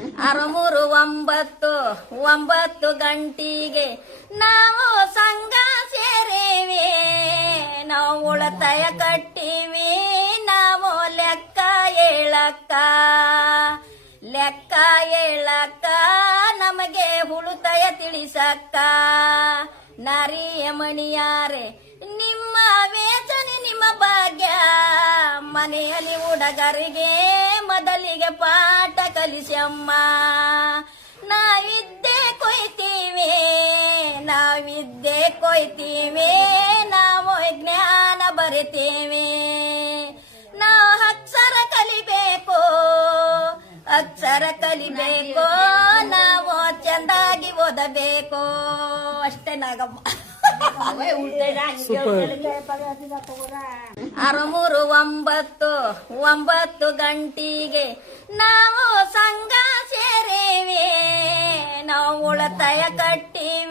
6 9 ಗಂಟೆಗೆ ನಾವು ಸಂಘ ಸೇರೇವಿ, ನಾವು ಉಳಿತಾಯ ಕಟ್ಟಿವಿ, ನಾವು ಲೆಕ್ಕ ಹೇಳಕ್ಕ ನಮಗೆ ಉಳಿತಾಯ ತಿಳಿಸಕ್ಕ. ನಾರಿಯ ಮಣಿಯಾರೆ ನಿಮ್ಮ ವೇತನೆ ನಿಮ್ಮ ಭಾಗ್ಯ, ಮನೆಯಲ್ಲಿ ಹುಡುಗರಿಗೆ ಮೊದಲಿಗೆ ಪಾಠ ಕಲಿಸಮ್ಮ. ನಾವಿದ್ದೆ ಕೊಯ್ತೀವಿ, ನಾವು ಜ್ಞಾನ ಬರಿತೀವಿ. ನಾವು ಅಕ್ಷರ ಕಲಿಬೇಕು, ನಾವು ಚಂದಾಗಿ ಓದಬೇಕು. ಅಷ್ಟೇ ನಾಗಮ್ಮ. 6 9 ಗಂಟೆಗೆ ನಾವು ಸಂಘ ಸೇರೇವಿ, ನಾವು ಉಳಿತಾಯ ಕಟ್ಟಿವಿ,